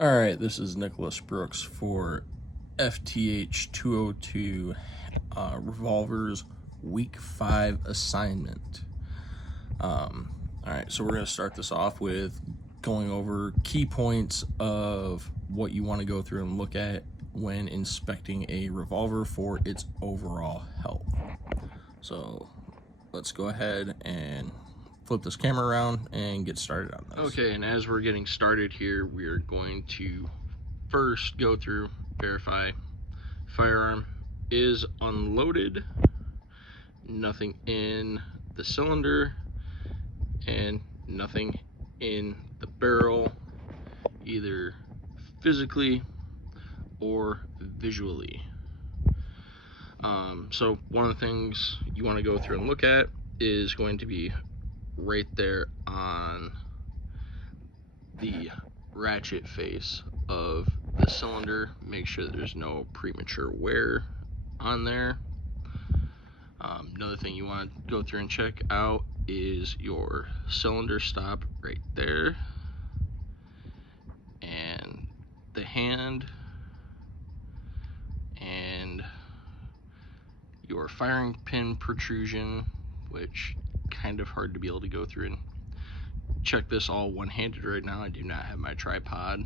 All right, this is Nicholas Brooks for FTH 202 Revolvers Week 5 assignment. All right, so we're going to start this off with going over key points of what you want to go through and look at when inspecting a revolver for its overall health. So let's go ahead and flip this camera around and get started on this. Okay, and as we're getting started here, we are going to first go through, verify firearm is unloaded, nothing in the cylinder, and nothing in the barrel, either physically or visually. So one of the things you want to go through and look at is going to be right there on the ratchet face of the cylinder. Make sure that there's no premature wear on there. Another thing you want to go through and check out is your cylinder stop right there, and the hand, and your firing pin protrusion, which kind of hard to be able to go through and check this all one-handed right now. I do not have my tripod.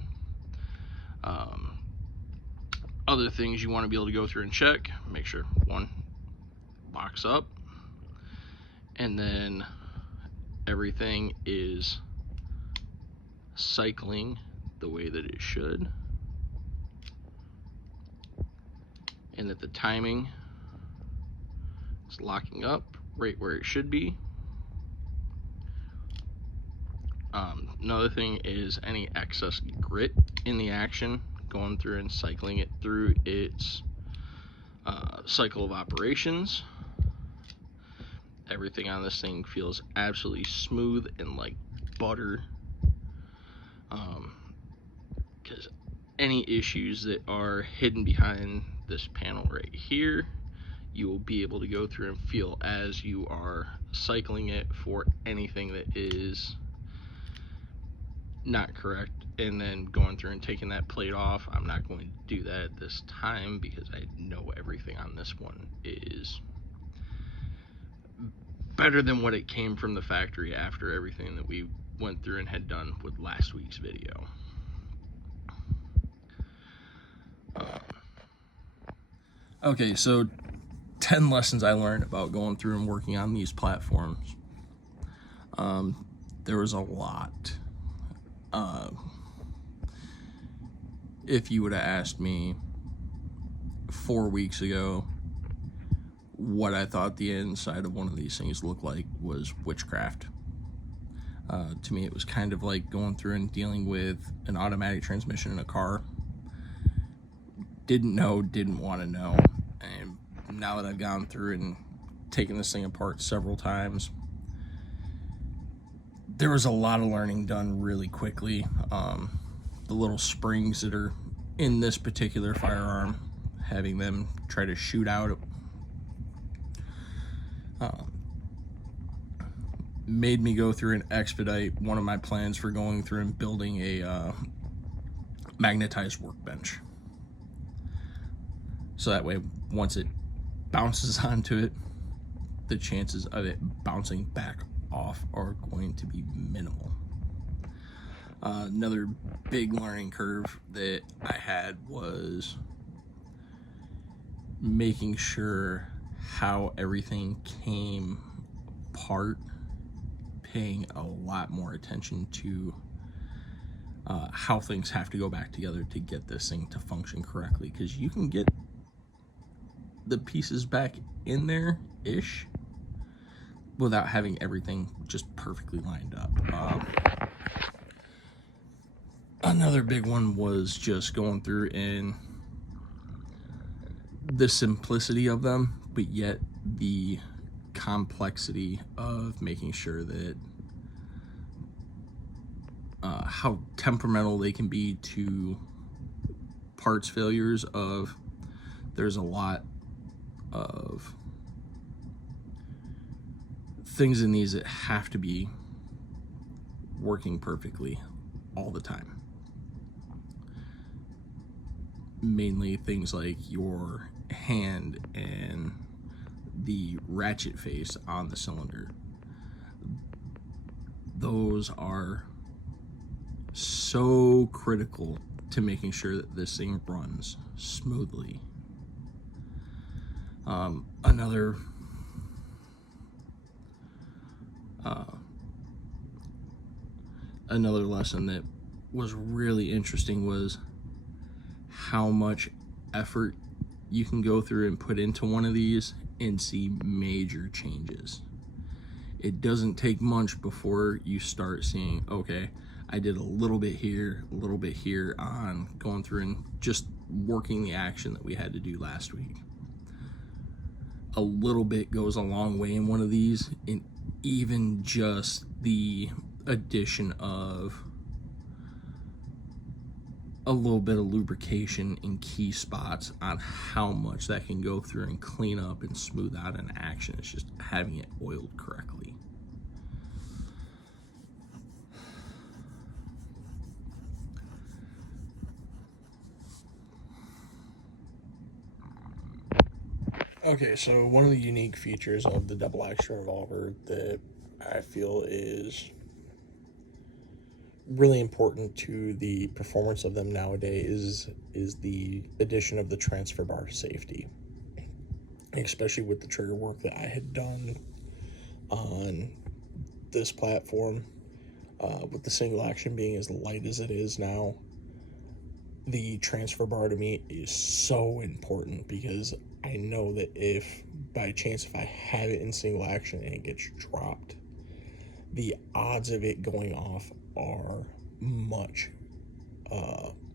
Other things you want to be able to go through and check, make sure one locks up, and then everything is cycling the way that it should, and that the timing is locking up right where it should be. Another thing is any excess grit in the action, going through and cycling it through its cycle of operations. Everything on this thing feels absolutely smooth and like butter, because any issues that are hidden behind this panel right here, you will be able to go through and feel as you are cycling it for anything that is not correct, and then going through and taking that plate off. I'm not going to do that at this time because I know everything on this one is better than what it came from the factory after everything that we went through and had done with last week's video. Okay, so 10 lessons I learned about going through and working on these platforms. There was a lot. If you would have asked me 4 weeks ago what I thought the inside of one of these things looked like, was witchcraft. To me, it was kind of like going through and dealing with an automatic transmission in a car. Didn't know, didn't want to know. And now that I've gone through and taken this thing apart several times, there was a lot of learning done really quickly. The little springs that are in this particular firearm, having them try to shoot out, made me go through and expedite one of my plans for going through and building a magnetized workbench. So that way, once it bounces onto it, the chances of it bouncing back off are going to be minimal. Another big learning curve that I had was making sure how everything came apart, paying a lot more attention to how things have to go back together to get this thing to function correctly, because you can get the pieces back in there-ish without having everything just perfectly lined up. Another big one was just going through in the simplicity of them, but yet the complexity of making sure that how temperamental they can be to parts failures. Of there's a lot of things in these that have to be working perfectly all the time. mainly things like your hand and the ratchet face on the cylinder. Those are so critical to making sure that this thing runs smoothly. Another lesson that was really interesting was how much effort you can go through and put into one of these and see major changes. It doesn't take much before you start seeing, okay, I did a little bit here on going through and just working the action that we had to do last week. A little bit goes a long way in one of these, and even just the addition of a little bit of lubrication in key spots on how much that can go through and clean up and smooth out an action. It's just having it oiled correctly. Okay, so one of the unique features of the double action revolver that I feel is really important to the performance of them nowadays is the addition of the transfer bar safety, especially with the trigger work that I had done on this platform. With the single action being as light as it is now, the transfer bar to me is so important, because I know that if by chance if I have it in single action and it gets dropped, the odds of it going off are much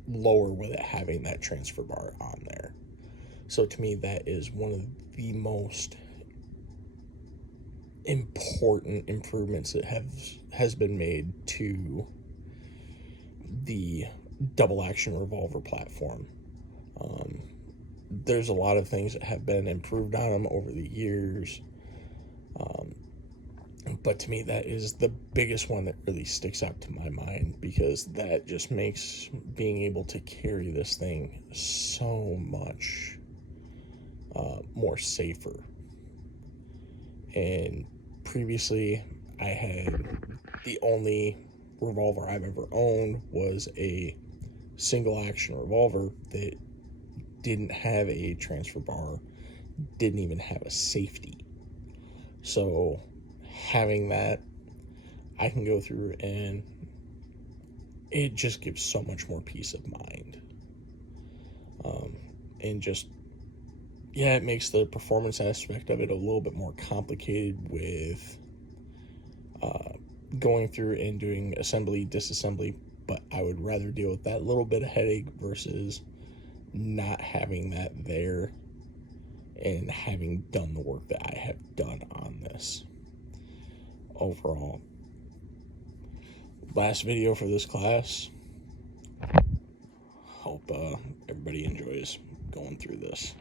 lower with it having that transfer bar on there. So to me, that is one of the most important improvements that has been made to the double action revolver platform. There's a lot of things that have been improved on them over the years, but to me that is the biggest one that really sticks out to my mind, because that just makes being able to carry this thing so much more safer. And previously, I had the only revolver I've ever owned was a single action revolver that didn't have a transfer bar, didn't even have a safety. So having that, I can go through and it just gives so much more peace of mind. And just, yeah, it makes the performance aspect of it a little bit more complicated with going through and doing assembly, disassembly, but I would rather deal with that little bit of headache versus not having that there and having done the work that I have done on this. Overall, last video for this class. Hope everybody enjoys going through this.